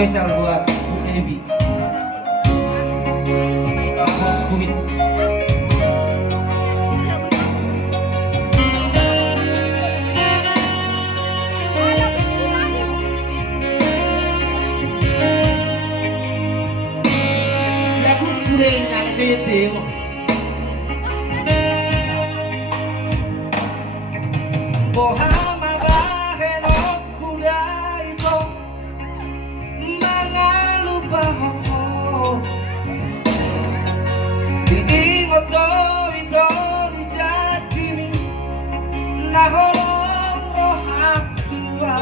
Spesial buat Bu Ebi. Bos Buhit. Lagu kulay na kasi ito. Bohama bahe no kulay ito. Mga lupa ko. Diingot ko ito ni Jajimi. Nahorong ko haktua.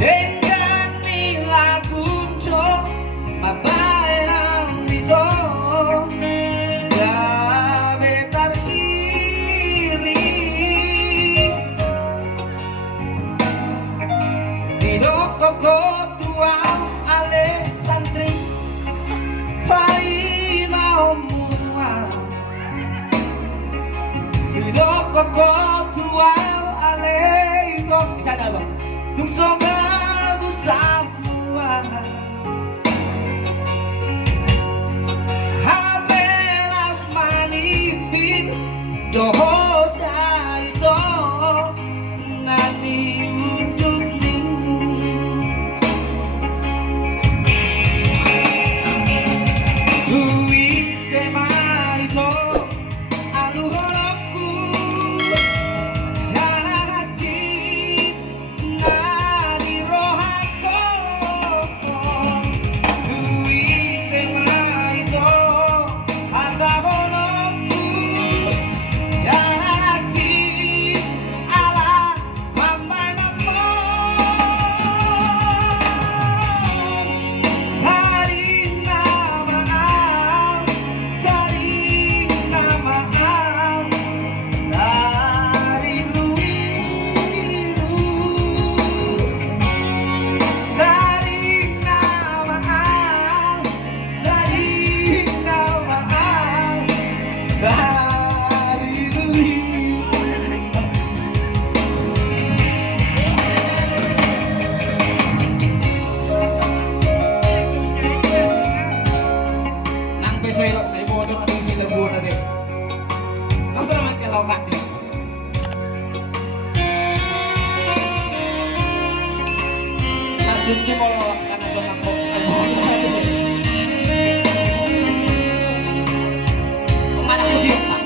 Dengan nila gunjo mabae lang dito. Gabi tarhiri Didoko ko tuang ale santri Pai mau mua Didoko ko tuang ale ito. Bisa na ba? Tungso ka sa mua Habelas manipin Yoho ito Nani unduk ni Dui sema ito Aluhorokku Jana hati Nani rohako Dui sema ito Atahorokku Jana hati Ala mambanamo Tari namaan Tari namaan Tari luiru Tari namaan Tari namaan Tari luiru Nang besero ay bodo ating silago na din. Ang naman kalaw kati. Nasunti mo lawak ka na sa makok ay bodo na din. Kumanak mo siya pa.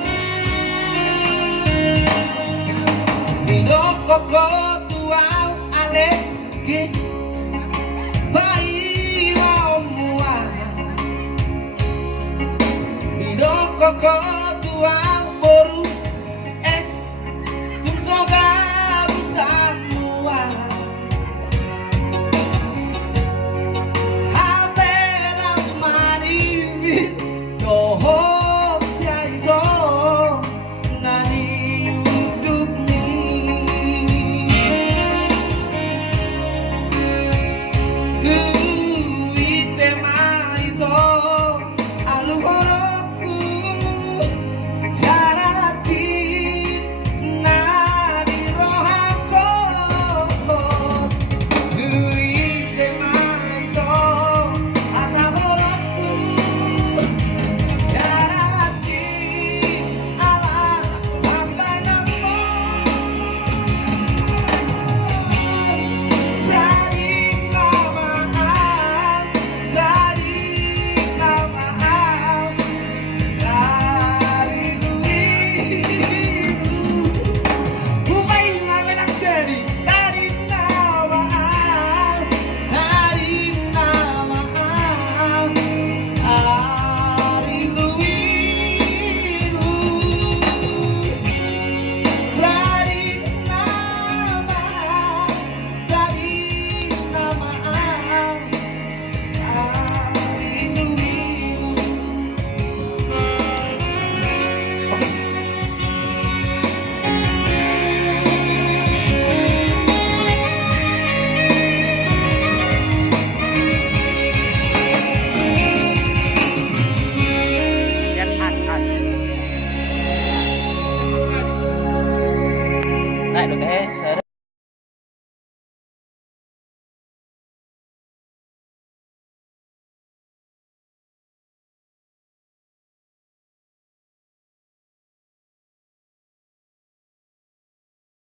Dinoko ko tuaw alegi. Pai mau mua Didoko ko tuang boru es Tungso ka busan mua Habelas manipin Yoho ito Nani uduk ni Dui sema ito Aluhorokku Jana hati Nani rohako Dui sema ito Atahorokku Jana hati Ala mambanamo Dari namaan Dari namaan Dari luiru Upay nga menagdari Dari namaan Dari namaan Dari luiru Dari namaan Dari namaan Dari luiru Oke. Yan as. Lại được thế.